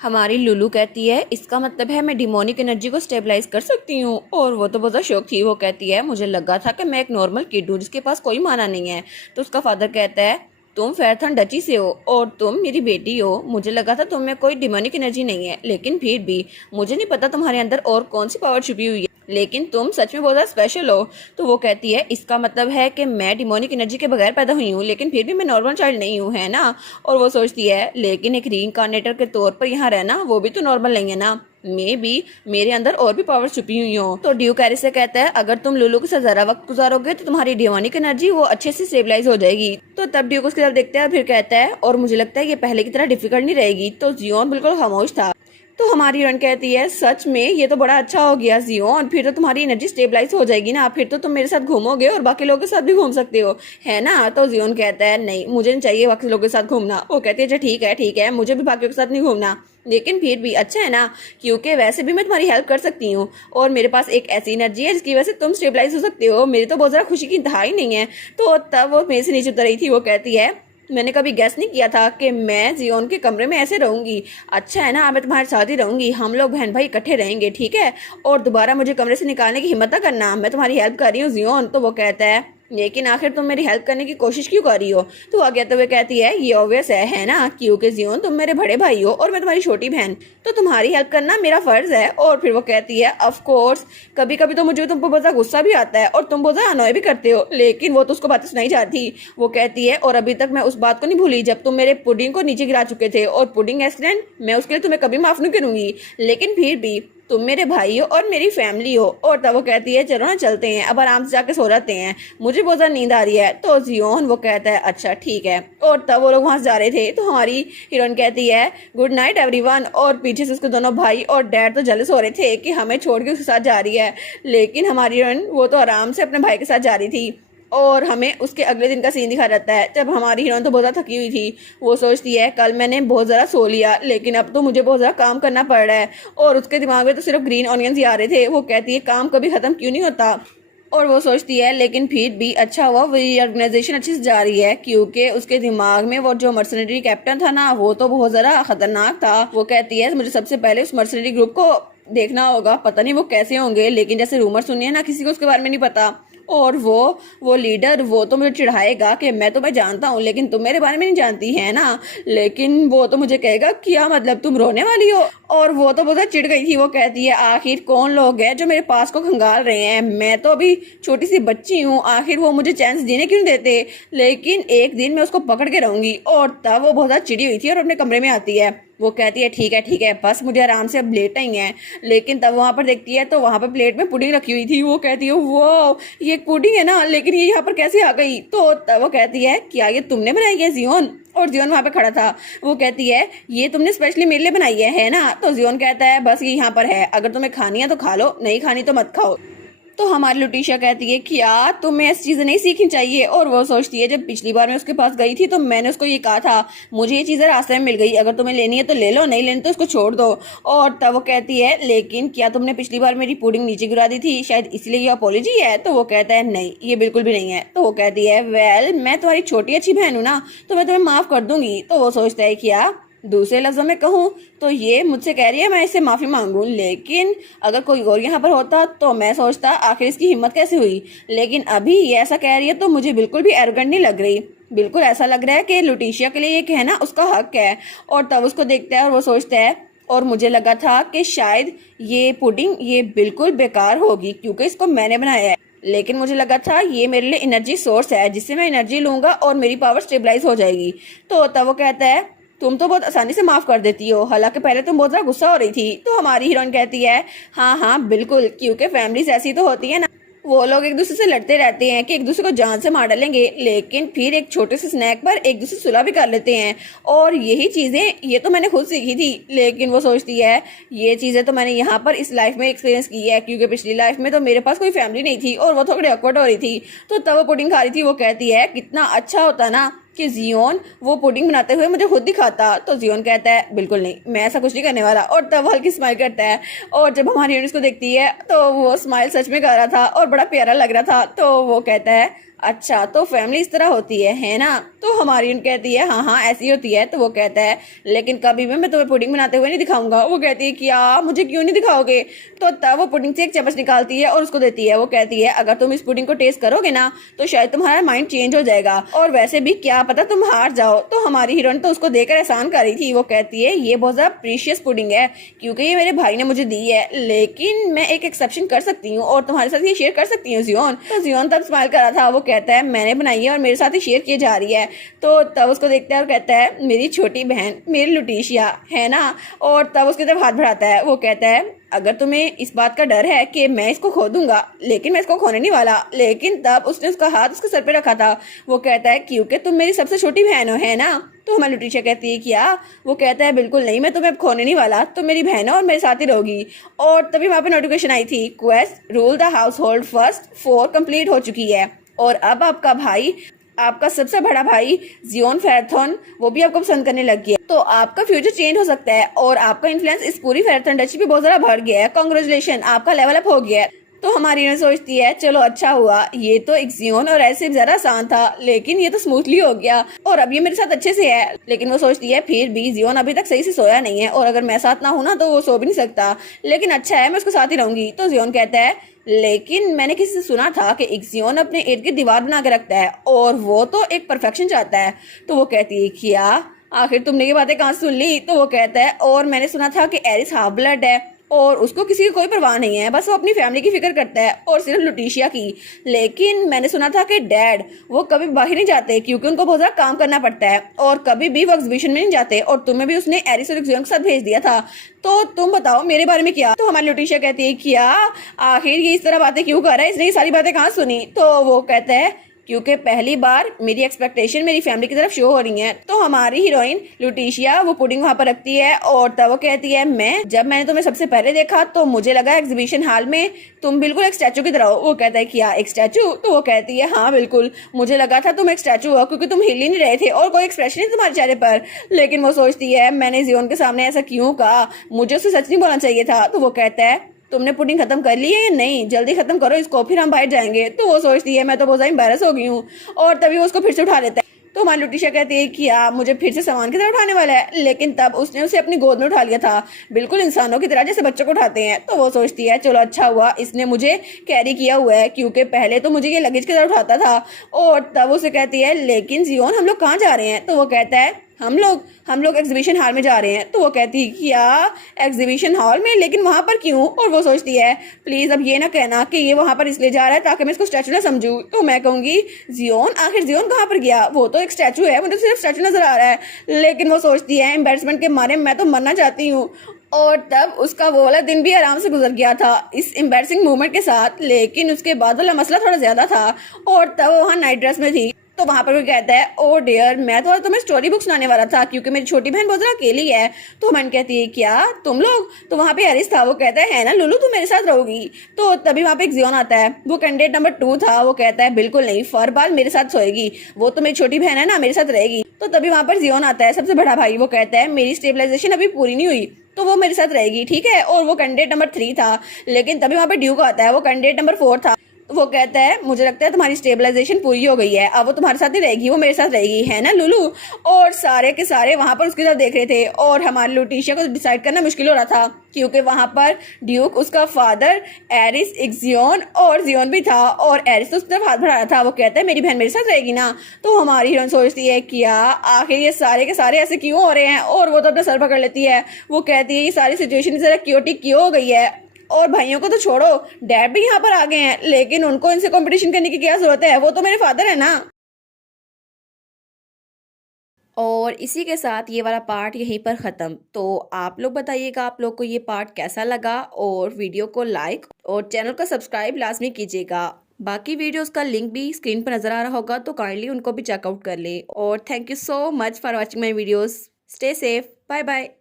हमारी लुलू कहती है इसका मतलब है मैं डिमोनिक एनर्जी को स्टेबलाइज कर सकती हूँ। और वो तो बहुत शौक थी। वो कहती है मुझे लगा था कि मैं एक नॉर्मल किड हूँ जिसके पास कोई माना नहीं है। तो उसका फादर कहता है तुम फेरथन डची से हो और तुम मेरी बेटी हो। मुझे लगा था तुम में कोई डिमोनिक एनर्जी नहीं है, लेकिन फिर भी मुझे नहीं पता तुम्हारे अंदर और कौन सी पावर छुपी हुई है, लेकिन तुम सच में बहुत ज़्यादा स्पेशल हो। तो वो कहती है इसका मतलब है कि मैं डिमोनिक एनर्जी के बगैर पैदा हुई हूँ, लेकिन फिर भी मैं नॉर्मल चाइल्ड नहीं हूँ, है ना। और वो सोचती है लेकिन एक रीइंकार्नेटर के तौर पर यहाँ रहना वो भी तो नॉर्मल नहीं है ना, मैं भी मेरे अंदर और भी पावर छुपी हुई हो। तो ड्यू कैरी से कहता है अगर तुम लुलू के साथ ज़रा वक्त गुजारोगे तो तुम्हारी डिमोनिक एनर्जी वो अच्छे से स्टेबलाइज हो जाएगी। तो तब ड्यू को उसकी तरफ देखता है और फिर कहता है और मुझे लगता है ये पहले की तरह डिफिकल्ट नहीं रहेगी। तो जियोन बिल्कुल खामोश था। तो हमारी हीरोइन कहती है सच में ये तो बड़ा अच्छा हो गया जियोन, फिर तो तुम्हारी एनर्जी स्टेबलाइज हो जाएगी ना, फिर तो तुम मेरे साथ घूमोगे और बाकी लोगों के साथ भी घूम सकते हो, है ना। तो जियोन कहता है नहीं मुझे नहीं चाहिए बाकी लोगों के साथ घूमना। वो कहती है अच्छा ठीक है मुझे भी बाकियों के साथ नहीं घूमना, लेकिन फिर भी अच्छा है ना, क्योंकि वैसे भी मैं तुम्हारी हेल्प कर सकती हूँ और मेरे पास एक ऐसी एनर्जी है जिसकी वजह से तुम स्टेबलाइज हो सकते हो। मेरी तो बहुत ज़्यादा खुशी की इंतहा ही नहीं है। तो तब वो मेरे से नीचे उतर रही थी। वो कहती है मैंने कभी गेस नहीं किया था कि मैं जियोन के कमरे में ऐसे रहूंगी। अच्छा है ना, मैं तुम्हारे साथ ही रहूंगी, हम लोग बहन भाई इकट्ठे रहेंगे, ठीक है। और दोबारा मुझे कमरे से निकालने की हिम्मत ना करना, मैं तुम्हारी हेल्प कर रही हूँ जियोन। तो वो कहता है लेकिन आखिर तुम मेरी हेल्प करने की कोशिश क्यों कर रही हो। तो आगे तो वे कहती है ये ऑब्वियस है ना, क्योंकि जियोन तुम मेरे बड़े भाई हो और मैं तुम्हारी छोटी बहन, तो तुम्हारी हेल्प करना मेरा फर्ज है। और फिर वो कहती है ऑफ कोर्स कभी कभी तो मुझे तुम पर बहुत गुस्सा भी आता है और तुम बहुत ज्यादा अनॉय भी करते हो, लेकिन वो तो उसको बातें सुनाई जाती। वो कहती है और अभी तक मैं उस बात को नहीं भूली जब तुम मेरे पुडिंग को नीचे गिरा चुके थे, और पुडिंग एक्सीडेंट मैं उसके लिए तुम्हें कभी माफ नहीं करूंगी, लेकिन फिर भी तुम मेरे भाई हो और मेरी फैमिली हो। और तब वो कहती है चलो ना चलते हैं, अब आराम से जाके सो जाते हैं, मुझे बहुत ज़्यादा नींद आ रही है। तो जियोन वो कहता है अच्छा ठीक है। और तब वो लोग वहाँ से जा रहे थे तो हमारी हीरोइन कहती है गुड नाइट एवरीवन। और पीछे से उसके दोनों भाई और डैड तो जलस हो रहे थे कि हमें छोड़ के उसके साथ जा रही है, लेकिन हमारी हीरोइन वो तो आराम से अपने भाई के साथ जा रही थी। और हमें उसके अगले दिन का सीन दिखा जाता है जब हमारी हीरोइन तो बहुत ज़्यादा थकी हुई थी। वो सोचती है कल मैंने बहुत ज़्यादा सो लिया, लेकिन अब तो मुझे बहुत ज़्यादा काम करना पड़ रहा है। और उसके दिमाग में तो सिर्फ ग्रीन ऑनियंस ही आ रहे थे। वो कहती है काम कभी ख़त्म क्यों नहीं होता। और वो सोचती है लेकिन फिर भी अच्छा हुआ वही ऑर्गेनाइजेशन अच्छे से जा रही है, क्योंकि उसके दिमाग में वो जो मर्सनरी कैप्टन था ना वो तो बहुत ज़्यादा खतरनाक था। वो कहती है मुझे सबसे पहले उस मर्सनरी ग्रुप को देखना होगा, पता नहीं वो कैसे होंगे, लेकिन जैसे रूमर सुनिए है ना किसी को उसके बारे में नहीं पता। और वो लीडर वो तो मुझे चिढ़ाएगा कि मैं तुम्हें जानता हूँ लेकिन तुम मेरे बारे में नहीं जानती है ना, लेकिन वो तो मुझे कहेगा क्या मतलब तुम रोने वाली हो। और वो तो बहुत चिढ़ गई थी। वो कहती है आखिर कौन लोग हैं जो मेरे पास को खंगाल रहे हैं, मैं तो अभी छोटी सी बच्ची हूँ, आखिर वो मुझे चांस देने क्यों देते, लेकिन एक दिन मैं उसको पकड़ के रहूंगी। और तब वो बहुत ज़्यादा चिड़ी हुई थी और अपने कमरे में आती है। वो कहती है ठीक है बस मुझे आराम से अब लेट ही है, लेकिन तब वहाँ पर देखती है तो वहाँ पर प्लेट में पुडिंग रखी हुई थी। वो कहती है वो ये एक पुडिंग है ना, लेकिन ये यहाँ पर कैसे आ गई। तो तब वो कहती है क्या ये तुमने बनाई है जियोन। और जियोन वहाँ पे खड़ा था। वो कहती है ये तुमने स्पेशली मेरे लिए बनाई है ना। तो जियोन कहता है बस ये यहाँ पर है, अगर तुम्हें खानी है तो खा लो, नहीं खानी तो मत खाओ। तो हमारी लुटिशिया कहती है क्या तुम्हें ऐसी चीज़ें नहीं सीखनी चाहिए। और वो सोचती है जब पिछली बार मैं उसके पास गई थी तो मैंने उसको ये कहा था मुझे ये चीज़ें रास्ते में मिल गई, अगर तुम्हें लेनी है तो ले लो, नहीं लेनी तो उसको छोड़ दो। और तब वो कहती है लेकिन क्या तुमने पिछली बार मेरी पुडिंग नीचे गिरा दी थी, शायद इसलिए ये अपॉलॉजी है। तो वो कहता है नहीं ये बिल्कुल भी नहीं है। तो वो कहती है वेल मैं तुम्हारी छोटी अच्छी बहन हूँ ना, तो मैं तुम्हें माफ़ कर दूंगी। तो वो सोचता है क्या दूसरे लफ्ज़ों में कहूँ तो ये मुझसे कह रही है मैं इससे माफ़ी मांगूँ, लेकिन अगर कोई और यहाँ पर होता तो मैं सोचता आखिर इसकी हिम्मत कैसे हुई, लेकिन अभी ये ऐसा कह रही है तो मुझे बिल्कुल भी एरोगेंट नहीं लग रही, बिल्कुल ऐसा लग रहा है कि लुटिशिया के लिए ये कहना उसका हक है। और तब उसको देखता है और वो सोचता है और मुझे लगा था कि शायद ये पुडिंग ये बिल्कुल बेकार होगी क्योंकि इसको मैंने बनाया है, लेकिन मुझे लगा था ये मेरे लिए एनर्जी सोर्स है जिससे मैं एनर्जी लूँगा और मेरी पावर स्टेबलाइज हो जाएगी। तो तब वो कहता है तुम तो बहुत आसानी से माफ़ कर देती हो, हालांकि पहले तुम बहुत ज़्यादा गुस्सा हो रही थी। तो हमारी हीरोइन कहती है हाँ बिल्कुल, क्योंकि फैमिलीज ऐसी तो होती है ना, वो लोग एक दूसरे से लड़ते रहते हैं कि एक दूसरे को जान से मार डालेंगे, लेकिन फिर एक छोटे से स्नैक पर एक दूसरे सुलह भी कर लेते हैं। और यही चीज़ें ये तो मैंने खुद सीखी थी, लेकिन वो सोचती है ये चीज़ें तो मैंने यहाँ पर इस लाइफ में एक्सपीरियंस की है, क्योंकि पिछली लाइफ में तो मेरे पास कोई फैमिली नहीं थी और वो थोड़ी ऑकवर्ड हो रही थी। तो तब वो पुडिंग खा रही थी। वो कहती है कितना अच्छा होता ना कि जियोन वो पुडिंग बनाते हुए मुझे खुद दिखाता। तो जियोन कहता है बिल्कुल नहीं, मैं ऐसा कुछ नहीं करने वाला। और तब हल्की स्माइल करता है और जब हमारी हीरोइन को देखती है तो वो स्माइल सच में कर रहा था और बड़ा प्यारा लग रहा था। तो वो कहता है अच्छा तो फैमिली इस तरह होती है ना। तो हमारी कहती है हाँ हाँ ऐसी होती है। तो वो कहता है लेकिन कभी भी मैं तुम्हें पुडिंग बनाते हुए नहीं दिखाऊंगा। वो कहती है क्या, मुझे क्यों नहीं दिखाओगे? तो तब वो पुडिंग से एक चम्मच निकालती है और उसको देती है। वो कहती है अगर तुम इस पुडिंग को टेस्ट करोगे ना तो शायद तुम्हारा माइंड चेंज हो जाएगा, और वैसे भी क्या पता तुम हार जाओ। तो हमारी हीरोइन तो उसको देकर एहसान कर रही थी। वो कहती है ये बहुत ज्यादा प्रीशियस पुडिंग है क्योंकि ये मेरे भाई ने मुझे दी है, लेकिन मैं एक एक्सेप्शन कर सकती हूँ और तुम्हारे साथ ये शेयर कर सकती हूँ जियोन। तो जियोन तब स्माइल कर रहा था। वो कहता है मैंने बनाई है और मेरे साथ ही शेयर की जा रही है। तो तब उसको देखता है और कहता है मेरी छोटी बहन मेरी लुटीशिया है ना। और तब उसकी तरफ हाथ बढ़ाता है। वो कहता है अगर तुम्हें इस बात का डर है कि मैं इसको खो दूंगा, लेकिन मैं इसको खोने नहीं वाला। लेकिन तब उसने उसका हाथ उसके सर पे रखा था। वो कहता है क्योंकि तुम मेरी सबसे छोटी बहन हो, है ना। तो हमारी लुटीशिया कहती है क्या? वो कहता है बिल्कुल नहीं, मैं तुम्हें अब खोने नहीं वाला, तुम मेरी बहन हो और मेरे साथ ही रहोगी। और तभी वहां पे नोटिफिकेशन आई थी quest rule the house hold first 4 complete हो चुकी है, और अब आपका भाई, आपका सबसे बड़ा भाई जियोन फेरेथॉन, वो भी आपको पसंद करने लग गया। तो आपका फ्यूचर चेंज हो सकता है और आपका इन्फ्लुएंस इस पूरी फेरेथॉन इंडस्ट्री पे बहुत ज्यादा बढ़ गया है। कांग्रेचुलेशन, आपका लेवल अप हो गया है। तो हमारी यूनिट सोचती है चलो अच्छा हुआ, ये तो एक जियोन और ऐसे ज्यादा आसान था, लेकिन ये तो स्मूथली हो गया और अब ये मेरे साथ अच्छे से है। लेकिन वो सोचती है फिर भी जियोन अभी तक सही से सोया नहीं है और अगर मैं साथ ना हूं ना तो वो सो भी नहीं सकता, लेकिन अच्छा है मैं उसके साथ ही रहूंगी। तो जियोन कहता है लेकिन मैंने किसी से सुना था कि एक जियोन अपने इर्द गिर्द दीवार बना के रखता है और वो तो एक परफेक्शन चाहता है। तो वो कहती है क्या, आखिर तुमने ये बातें कहाँ सुन ली? तो वो कहता है और मैंने सुना था कि एरिस हाफ ब्लड है और उसको किसी की कोई परवाह नहीं है, बस वो अपनी फैमिली की फिक्र करता है और सिर्फ लुटीशिया की। लेकिन मैंने सुना था कि डैड वो कभी बाहर नहीं जाते क्योंकि उनको बहुत ज्यादा काम करना पड़ता है और कभी भी वो एग्जीबिशन में नहीं जाते, और तुम्हें भी उसने एरिस और जियोन के साथ भेज दिया था। तो तुम बताओ मेरे बारे में क्या? तो हमारी लुटीशिया कहती है क्या, आखिर ये इस तरह बातें क्यों कर रहा है, इसने ये सारी बातें कहाँ सुनी? तो वो कहता है क्योंकि पहली बार मेरी एक्सपेक्टेशन मेरी फैमिली की तरफ शो हो रही है। तो हमारी हीरोइन लुटीशिया वो पुडिंग वहां पर रखती है और तब वो कहती है मैंने तुम्हें सबसे पहले देखा तो मुझे लगा एग्जीबिशन हॉल में तुम बिल्कुल एक स्टैचू की तरह हो। वो कहता है क्या एक स्टैचू? तो वो कहती है हाँ बिल्कुल, मुझे लगा था तुम एक स्टैचू हो क्योंकि तुम हिल ही नहीं रहे थे और कोई एक्सप्रेशन नहीं तुम्हारे चेहरे पर। लेकिन वो सोचती है मैंने जियोन के सामने ऐसा क्यों कहा, मुझे उससे सच नहीं बोलना चाहिए था। तो वो कहता है तुमने पुडिंग खत्म कर ली है या नहीं, जल्दी खत्म करो इसको फिर हम बाहर जाएंगे। तो वो सोचती है मैं तो बहुत एम्बैरस हो गई हूँ, और तभी वो उसको फिर से उठा लेता है। तो हमारी लुटीशिया कहती है कि मुझे फिर से सामान की तरह उठाने वाला है, लेकिन तब उसने उसे अपनी गोद में उठा लिया था बिल्कुल इंसानों की तरह जैसे बच्चों को उठाते हैं। तो वो सोचती है चलो अच्छा हुआ इसने मुझे कैरी किया हुआ है क्योंकि पहले तो मुझे ये लगेज की तरह उठाता था। और तब उसे कहती है लेकिन जियोन हम लोग कहाँ जा रहे हैं? तो वो कहता है हम लोग एग्जीबिशन हॉल में जा रहे हैं। तो वो कहती है क्या एग्जीबिशन हॉल में, लेकिन वहां पर क्यों? और वो सोचती है प्लीज अब ये ना कहना कि ये वहां पर इसलिए जा रहा है ताकि मैं इसको स्टैचू ना समझूं। तो मैं कहूंगी जियोन, आखिर जियोन कहाँ पर गया? वो तो एक स्टैचू है, मुझे सिर्फ स्टैचू नजर आ रहा है। लेकिन वो सोचती है एम्बैरसमेंट के मारे मैं तो मरना चाहती हूँ। और तब उसका वो वाला दिन भी आराम से गुजर गया था इस एम्बैरसिंग मूवमेंट के साथ, लेकिन उसके बाद वाला मसला थोड़ा ज्यादा था और तब वो वहाँ नाइट ड्रेस में थी। तो वहां पर कोई कहता है ओ डियर मैं तो तुम्हें स्टोरी बुक सुनाने वाला था क्योंकि मेरी छोटी बहन बहुत ज्यादा अकेली है। तो मन कहती है क्या तुम लोग? तो वहां पे एरिस था। वो कहता है ना लुलू तुम मेरे साथ रहोगी। तो तभी वहां पे एक जियोन आता है, वो कैंडिडेट नंबर 2 था। वो कहता है बिल्कुल नहीं, फरबाल मेरे साथ सोएगी, वो तो मेरी छोटी बहन है ना, मेरे साथ रहेगी। तो तभी वहां पर जियोन आता है, सबसे बड़ा भाई। वो कहता है मेरी स्टेबलाइजेशन अभी पूरी नहीं हुई तो वो मेरे साथ रहेगी, ठीक है। और वो कैंडिडेट नंबर 3 था, लेकिन तभी वहां पे ड्यूक आता है, वो कैंडिडेट नंबर 4 था। वो कहता है मुझे लगता है तुम्हारी स्टेबलाइजेशन पूरी हो गई है, अब वो तुम्हारे साथ ही रहेगी, वो मेरे साथ रहेगी, है ना लुलू? और सारे के सारे वहां पर उसकी तरफ देख रहे थे और हमारी लुटीशिया को डिसाइड करना मुश्किल हो रहा था क्योंकि वहां पर ड्यूक, उसका फादर, एरिस, एक जियोन और जियोन भी था और एरिस तो उसकी तरफ हाथ बढ़ा रहा था। वो कहता है मेरी बहन मेरे साथ रहेगी ना। तो हमारी हीरोइन सोचती है क्या आखिर ये सारे के सारे ऐसे क्यों हो रहे हैं, और वो तो अपना सर पकड़ लेती है। वो कहती है ये सारी सिचुएशन जरा क्योटिक क्यों हो गई है, और भाइयों को तो छोड़ो, डैड भी यहाँ पर आ गए हैं, लेकिन उनको इनसे कंपटीशन करने की क्या जरूरत है, वो तो मेरे फादर है ना। और इसी के साथ ये वाला पार्ट यहीं पर ख़त्म। तो आप लोग बताइएगा आप लोग को ये पार्ट कैसा लगा, और वीडियो को लाइक और चैनल को सब्सक्राइब लाजमी कीजिएगा। बाकी वीडियोस का लिंक भी स्क्रीन पर नज़र आ रहा होगा तो काइंडली उनको भी चेकआउट कर ले। और thank you so much for watching my videos. Stay safe, bye bye.